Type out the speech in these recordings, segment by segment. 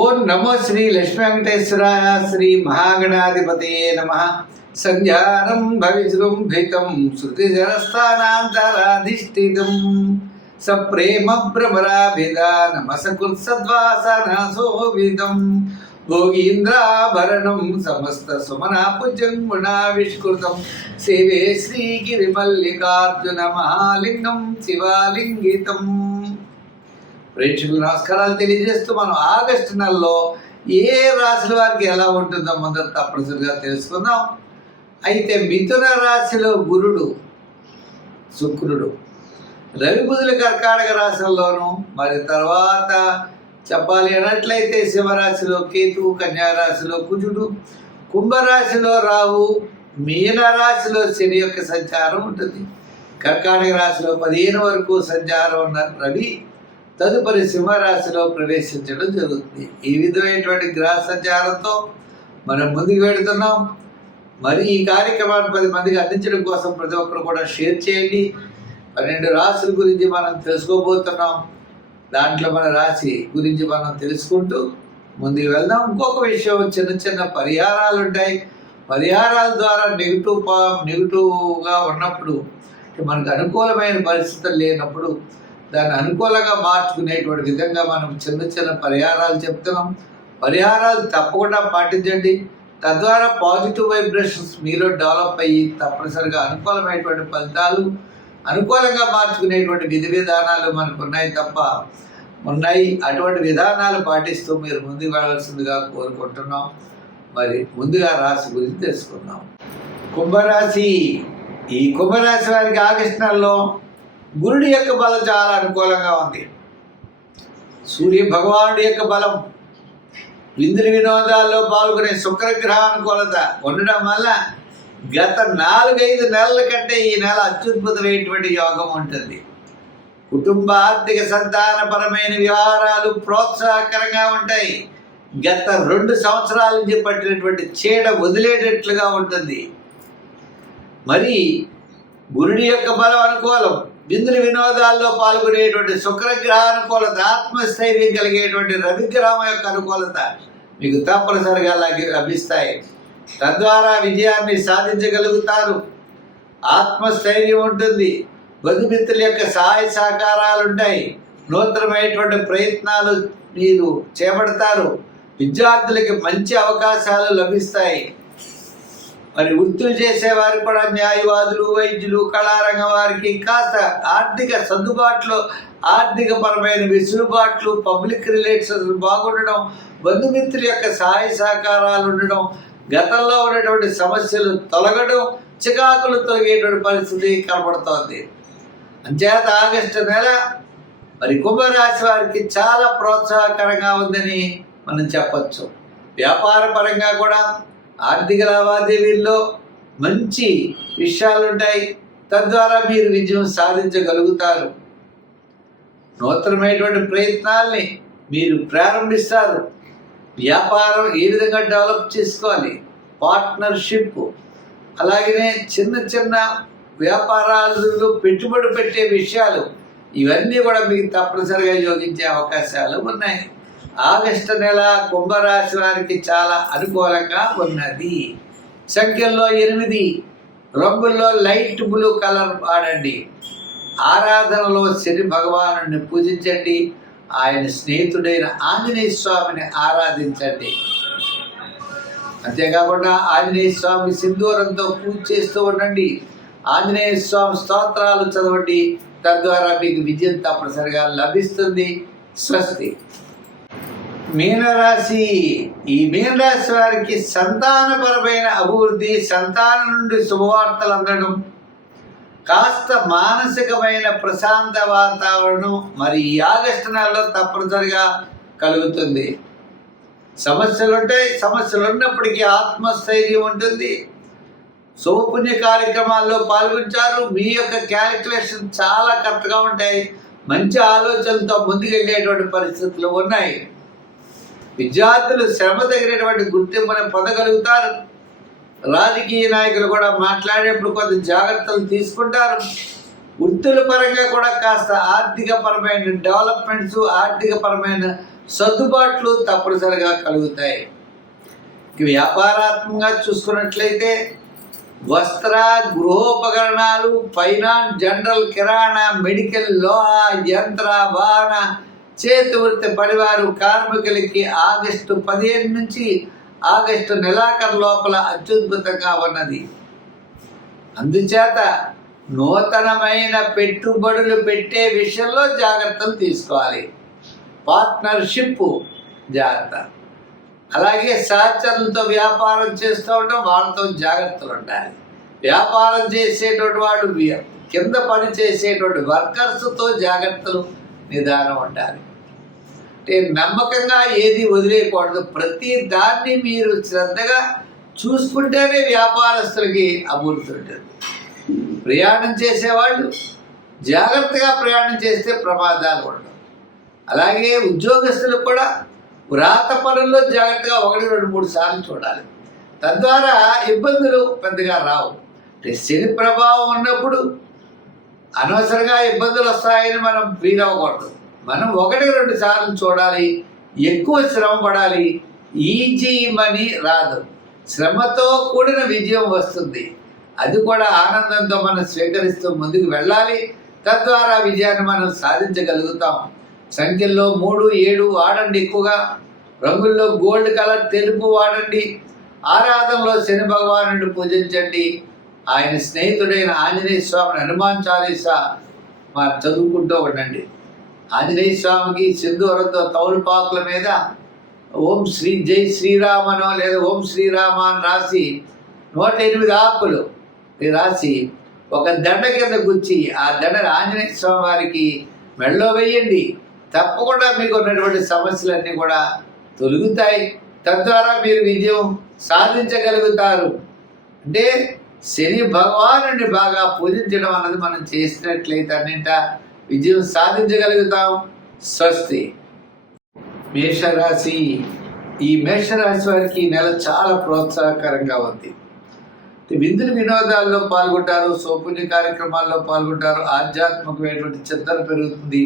ఓం నమో శ్రీ లక్ష్మీ వెంకటేశ్వరాయ శ్రీ మహాగణాధిపతయే నమః. సంధ్యారంభవిజృంభితం శృతిజరస్థానాంతరాధిష్ఠితం సప్రేమ భ్రమరాభిధానమసకృత్సద్వాసనశోభితం భోగీంద్రాభరణం సమస్త సుమనాపుజంగుణావిష్కృతం సేవే శ్రీగిరిమల్లికార్జున మహాలింగం శివాలింగితం. ప్రేక్షకులు నమస్కారాలు తెలియజేస్తూ మనం ఆగస్టు నెలలో ఏ రాశుల వారికి ఎలా ఉంటుందో మొదట తప్పనిసరిగా తెలుసుకుందాం. అయితే మిథున రాశిలో గురుడు, శుక్రుడు, రవి బుధుల కర్కాటక రాశుల్లోనూ, మరి తర్వాత చెప్పాలి అన్నట్లయితే సింహరాశిలో కేతువు, కన్యారాశిలో కుజుడు, కుంభరాశిలో రాహు, మీనరాశిలో శని యొక్క సంచారం ఉంటుంది. కర్కాటక రాశిలో 15 వరకు సంచారం ఉన్న రవి తదుపరి సింహరాశిలో ప్రవేశించడం జరుగుతుంది. ఈ విధమైనటువంటి గ్రహ సంచారంతో మనం ముందుకు వెళుతున్నాం. మరి ఈ కార్యక్రమాన్ని 10 మందికి అందించడం కోసం ప్రతి ఒక్కరు కూడా షేర్ చేయండి. 12 రాశుల గురించి మనం తెలుసుకోబోతున్నాం. దాంట్లో మన రాశి గురించి మనం తెలుసుకుంటూ ముందుకు వెళ్దాం. ఇంకొక విషయం, చిన్న చిన్న పరిహారాలు ఉంటాయి. పరిహారాల ద్వారా నెగిటివ్గా ఉన్నప్పుడు, మనకు అనుకూలమైన పరిస్థితులు లేనప్పుడు దాన్ని అనుకూలంగా మార్చుకునేటువంటి విధంగా మనం చిన్న చిన్న పరిహారాలు చెప్తున్నాం. పరిహారాలు తప్పకుండా పాటించండి. తద్వారా పాజిటివ్ వైబ్రేషన్స్ మీలో డెవలప్ అయ్యి తప్పనిసరిగా అనుకూలమైనటువంటి ఫలితాలు, అనుకూలంగా మార్చుకునేటువంటి విధి విధానాలు మనకు ఉన్నాయి. అటువంటి విధానాలు పాటిస్తూ మీరు ముందుకు వెళ్ళాల్సిందిగా కోరుకుంటున్నాం. మరి ముందుగా రాశి గురించి తెలుసుకుందాం. కుంభరాశి. ఈ కుంభరాశి వారికి ఆగస్టు నెలలో గురుడి యొక్క బలం చాలా అనుకూలంగా ఉంది. సూర్య భగవానుడి యొక్క బలం, విందుని వినోదాల్లో పాల్గొనే శుక్రగ్రహ అనుకూలత ఉండడం వల్ల గత 4-5 నెలల కంటే ఈ నెల అత్యద్భుతమైనటువంటి యోగం ఉంటుంది. కుటుంబ ఆర్థిక సంతానపరమైన వ్యవహారాలు ప్రోత్సాహకరంగా ఉంటాయి. గత 2 సంవత్సరాల నుంచి పట్టినటువంటి చీడ వదిలేటట్లుగా ఉంటుంది. మరి గురుడి యొక్క బలం అనుకూలం, విందుల వినోదాల్లో పాల్గొనేటువంటి శుక్రగ్రహ అనుకూలత, ఆత్మస్థైర్యం కలిగేటువంటి రవిగ్రహం యొక్క అనుకూలత మీకు తప్పనిసరిగా లభిస్తాయి. తద్వారా విజయాన్ని సాధించగలుగుతారు. ఆత్మస్థైర్యం ఉంటుంది. బంధుమిత్రుల యొక్క సహాయ సహకారాలు ఉంటాయి. నూతనమైనటువంటి ప్రయత్నాలు మీరు చేపడతారు. విద్యార్థులకి మంచి అవకాశాలు లభిస్తాయి. మరి వృత్తులు చేసేవారు కూడా, న్యాయవాదులు, వైద్యులు, కళారంగం వారికి కాస్త ఆర్థిక సర్దుబాట్లు, ఆర్థిక పరమైన వెసులుబాట్లు, పబ్లిక్ రిలేషన్స్ బాగుండడం, బంధుమిత్రుల యొక్క సహాయ సహకారాలు ఉండడం, గతంలో ఉన్నటువంటి సమస్యలు తొలగడం, చికాకులు తొలగేటువంటి పరిస్థితి కనబడుతోంది. అంచేత ఆగస్టు నెల మరి కుంభరాశి వారికి చాలా ప్రోత్సాహకరంగా ఉందని మనం చెప్పచ్చు. వ్యాపార పరంగా కూడా ఆర్థిక లావాదేవీల్లో మంచి విషయాలు ఉంటాయి. తద్వారా మీరు విజయం సాధించగలుగుతారు. నూతనమైనటువంటి ప్రయత్నాల్ని మీరు ప్రారంభిస్తారు. వ్యాపారం ఏ విధంగా డెవలప్ చేసుకోవాలి, పార్ట్నర్షిప్, అలాగనే చిన్న చిన్న వ్యాపారాలలో పెట్టుబడి పెట్టే విషయాలు, ఇవన్నీ కూడా మీకు తప్పనిసరిగా యోగించే అవకాశాలు ఉన్నాయి. ఆగస్టు నెల కుంభరాశి వారికి చాలా అనుకూలంగా ఉన్నది. సంఖ్యల్లో 8, రంగుల్లో లైట్ బ్లూ కలర్ వాడండి. ఆరాధనలో శని భగవాను పూజించండి. ఆయన స్నేహితుడైన ఆంజనేయ స్వామిని ఆరాధించండి. అంతేకాకుండా ఆంజనేయ స్వామి సింధూరంతో పూజ చేస్తూ ఉండండి. ఆంజనేయ స్వామి స్తోత్రాలు చదవండి. తద్వారా మీకు విజయం తప్పనిసరిగా లభిస్తుంది. స్వస్తి. మీనరాశి. ఈ మీనరాశి వారికి సంతానపరమైన అభివృద్ధి, సంతానం నుండి శుభవార్తలు అందడం, కాస్త మానసికమైన ప్రశాంత వాతావరణం మరి ఈ ఆగస్టు నెలలో తప్పనిసరిగా కలుగుతుంది. సమస్యలు ఉన్నప్పటికీ ఆత్మస్థైర్యం ఉంటుంది. శుభపుణ్య కార్యక్రమాల్లో పాల్గొంటారు. మీ యొక్క క్యాలిక్యులేషన్ చాలా కరెక్ట్గా ఉంటాయి. మంచి ఆలోచనలతో ముందుకెళ్ళేటువంటి పరిస్థితులు ఉన్నాయి. విద్యార్థులు శ్రమ తగినటువంటి గుర్తింపుని పొందగలుగుతారు. రాజకీయ నాయకులు కూడా మాట్లాడేప్పుడు కొంత జాగ్రత్తలు తీసుకుంటారు. వృత్తుల పరంగా కూడా కాస్త ఆర్థిక పరమైన డెవలప్మెంట్స్, ఆర్థిక పరమైన సర్దుబాట్లు తప్పనిసరిగా కలుగుతాయి. వ్యాపారాత్మకంగా చూసుకున్నట్లయితే వస్త్ర, గృహోపకరణాలు, ఫైనాన్స్, జనరల్, కిరాణా, మెడికల్, లోహ, యంత్ర, వాహన, చేతి వృత్తి పనివారు, కార్మికులకి ఆగస్టు 15 నుంచి ఆగస్టు నెలాఖరు లోపల అత్యద్భుతంగా ఉన్నది. అందుచేత నూతనమైన పెట్టుబడులు పెట్టే విషయంలో జాగ్రత్తలు తీసుకోవాలి. పార్ట్నర్షిప్ జాగ్రత్త. అలాగే సహచరులతో వ్యాపారం చేస్తూ ఉండడం, వాళ్ళతో జాగ్రత్తలు ఉండాలి. వ్యాపారం చేసేటువంటి వాడు కింద పని చేసేటువంటి వర్కర్స్తో జాగ్రత్తలు, నిదానం ఉండాలి. అంటే నమ్మకంగా ఏది వదిలేయకూడదు. ప్రతి దాన్ని మీరు శ్రద్ధగా చూసుకుంటేనే వ్యాపారస్తులకి అభివృద్ధి ఉంటుంది. ప్రయాణం చేసేవాళ్ళు జాగ్రత్తగా ప్రయాణం చేస్తే ప్రమాదాలు ఉండవు. అలాగే ఉద్యోగస్తులు కూడా వ్రాత పనుల్లో జాగ్రత్తగా 1, 2, 3 సార్లు చూడాలి. తద్వారా ఇబ్బందులు పెద్దగా రావు. అంటే శని ప్రభావం ఉన్నప్పుడు అనవసరంగా ఇబ్బందులు వస్తాయని మనం ఫీల్ అవ్వకూడదు. మనం 1, 2 సార్లు చూడాలి. ఎక్కువ శ్రమ పడాలి. ఈజీ మనీ రాదు. శ్రమతో కూడిన విజయం వస్తుంది. అది కూడా ఆనందంతో మనం స్వీకరిస్తూ ముందుకు వెళ్ళాలి. తద్వారా విజయాన్ని మనం సాధించగలుగుతాం. సంఖ్యల్లో 3, 7 వాడండి. ఎక్కువగా రంగుల్లో గోల్డ్ కలర్, తెలుపు వాడండి. ఆరాధనలో శని భగవానుడిని పూజించండి. ఆయన స్నేహితుడైన ఆంజనేయ స్వామిని హనుమాన్ చాలీసా చదువుకుంటూ ఉండండి. ఆంజనేయ స్వామికి సింధూరంతో తౌలుపాకుల మీద ఓం శ్రీ జై శ్రీరామనో లేదా ఓం శ్రీరామ అని రాసి 108 ఆకులు రాసి ఒక దండ కింద గుచ్చి ఆ దండని ఆంజనేయ స్వామి వారికి మెడలో వేయండి. తప్పకుండా మీకు ఉన్నటువంటి సమస్యలన్నీ కూడా తొలుగుతాయి. తద్వారా మీరు విజయం సాధించగలుగుతారు. అంటే శని భగవానుడిని బాగా పూజించడం అన్నది మనం చేసినట్లయితే అన్నింటా విజయం సాధించగలుగుతాం. స్వస్తి. మేషరాశి. ఈ మేషరాశి వారికి ఈ నెల చాలా ప్రోత్సాహకరంగా ఉంది. విందులు వినోదాల్లో పాల్గొంటారు, సౌపుణ్య కార్యక్రమాల్లో పాల్గొంటారు, ఆధ్యాత్మికమైనటువంటి చింతన పెరుగుతుంది.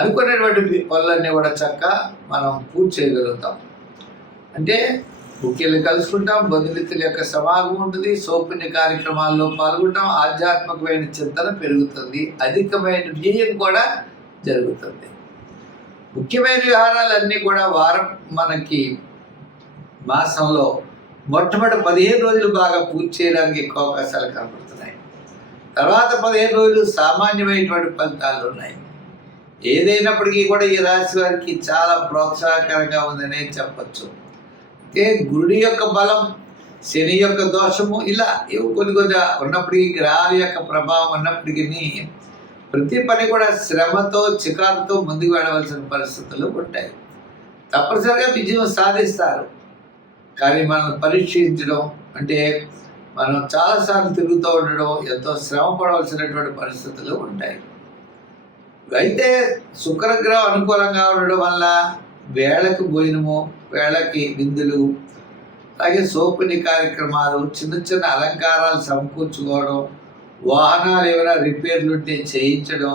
అనుకునేటువంటి పనులన్నీ కూడా చక్కగా మనం పూర్తి చేయగలుగుతాం. అంటే ముఖ్యంగా కలుసుకుంటాం, బంధుమిత్రుల యొక్క సమాగమం ఉంటుంది, సౌపుణ్య కార్యక్రమాల్లో పాల్గొంటాం, ఆధ్యాత్మికమైన చింతన పెరుగుతుంది, అధికమైన వ్యయం కూడా జరుగుతుంది. ముఖ్యమైన వ్యవహారాలన్నీ కూడా వారం మనకి మాసంలో మొట్టమొదటి 15 రోజులు బాగా పూర్తి చేయడానికి ఎక్కువ అవకాశాలు కనపడుతున్నాయి. తర్వాత 15 రోజులు సామాన్యమైనటువంటి ఫలితాలు ఉన్నాయి. ఏదైనప్పటికీ కూడా ఈ రాశి వారికి చాలా ప్రోత్సాహకరంగా ఉందనే చెప్పచ్చు. అయితే గురుడి యొక్క బలం, శని యొక్క దోషము, ఇలా కొన్ని ఉన్నప్పటికీ గ్రహాల యొక్క ప్రభావం ఉన్నప్పటికీ ప్రతి పని కూడా శ్రమతో చికాకుతో ముందుకు వెళ్ళవలసిన పరిస్థితులు ఉంటాయి. తప్పనిసరిగా విజయం సాధిస్తారు. కానీ మనం పరీక్షించడం అంటే మనం చాలాసార్లు తిరుగుతూ ఉండడం, ఎంతో శ్రమ పడవలసినటువంటి పరిస్థితులు ఉంటాయి. అయితే శుక్రగ్రహం అనుకూలంగా ఉండడం వల్ల వేళకి భోజనము, వేళకి విందులు, అలాగే సౌపుణ్య కార్యక్రమాలు, చిన్న చిన్న అలంకారాలు సమకూర్చుకోవడం, వాహనాలు ఏమైనా రిపేర్లు ఉంటే చేయించడం,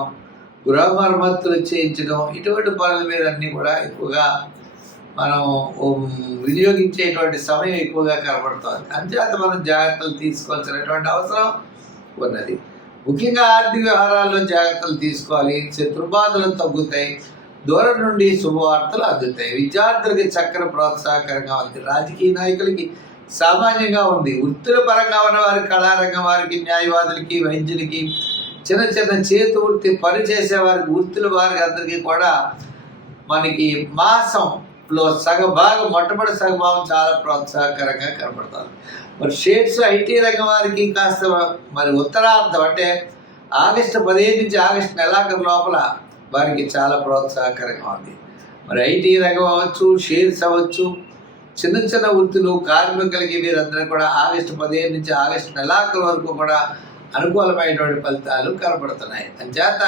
గృహ మరమ్మతులు చేయించడం, ఇటువంటి పనుల మీద అన్నీ కూడా ఎక్కువగా మనం వినియోగించేటువంటి సమయం ఎక్కువగా కనబడుతుంది. అంతేత మనం జాగ్రత్తలు తీసుకోవాల్సినటువంటి అవసరం ఉన్నది. ముఖ్యంగా ఆర్థిక వ్యవహారాల్లో జాగ్రత్తలు తీసుకోవాలి. శత్రుబాధలు తగ్గుతాయి, దూరం నుండి శుభవార్తలు అందుతాయి. విద్యార్థులకి చక్కని ప్రోత్సాహకరంగా ఉంది. రాజకీయ నాయకులకి సామాన్యంగా ఉంది. వృత్తుల పరంగా ఉన్న వారికి, కళారంగం వారికి, న్యాయవాదులకి, వైద్యులకి, చిన్న చిన్న చేతి వృత్తి పని చేసే వారికి, వృత్తుల వారికి అందరికీ కూడా మనకి మాసంలో సగభాగం, మొట్టమొదటి సగభాగం చాలా ప్రోత్సాహకరంగా కనపడుతుంది. మరి షేర్స్, ఐటీ రంగం వారికి కాస్త మరి ఉత్తరార్థం అంటే ఆగస్టు 15 నుంచి ఆగస్టు నెలాఖరు లోపల వారికి చాలా ప్రోత్సాహకరంగా ఉంది. మరి ఐటీ రంగం అవ్వచ్చు, షేర్స్ అవ్వచ్చు, చిన్న చిన్న వృత్తులు, కార్మికులకి వీరందరూ కూడా ఆగస్టు 15 నుంచి ఆగస్టు నెలాఖరు వరకు కూడా అనుకూలమైనటువంటి ఫలితాలు కనపడుతున్నాయి. అంచేత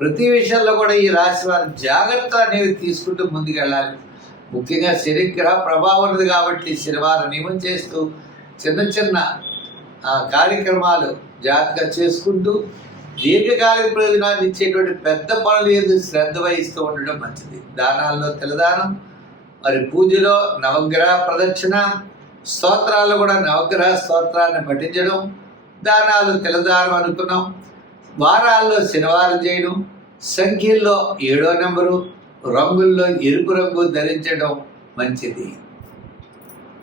ప్రతి విషయంలో కూడా ఈ రాశి వారు జాగ్రత్తలు అనేవి తీసుకుంటూ ముందుకు వెళ్ళాలి. ముఖ్యంగా శనిగ్రహ ప్రభావం ఉన్నది కాబట్టి శనివారం నియమం చేస్తూ చిన్న చిన్న కార్యక్రమాలు జాగ్రత్తగా చేసుకుంటూ దీర్ఘకాలిక ప్రయోజనాన్ని ఇచ్చేటువంటి పెద్ద పనులు ఏది శ్రద్ధ వహిస్తూ ఉండడం మంచిది. దానాల్లో తెలదానం, మరి పూజలో నవగ్రహ ప్రదక్షిణ, స్తోత్రాల్లో కూడా నవగ్రహ స్తోత్రాన్ని పఠించడం, దానాలు తెలదానం అనుకున్నాం. వారాల్లో శనివారం చేయడం, సంఖ్యల్లో 7వ నెంబరు, రంగుల్లో ఎరుపు రంగు ధరించడం మంచిది.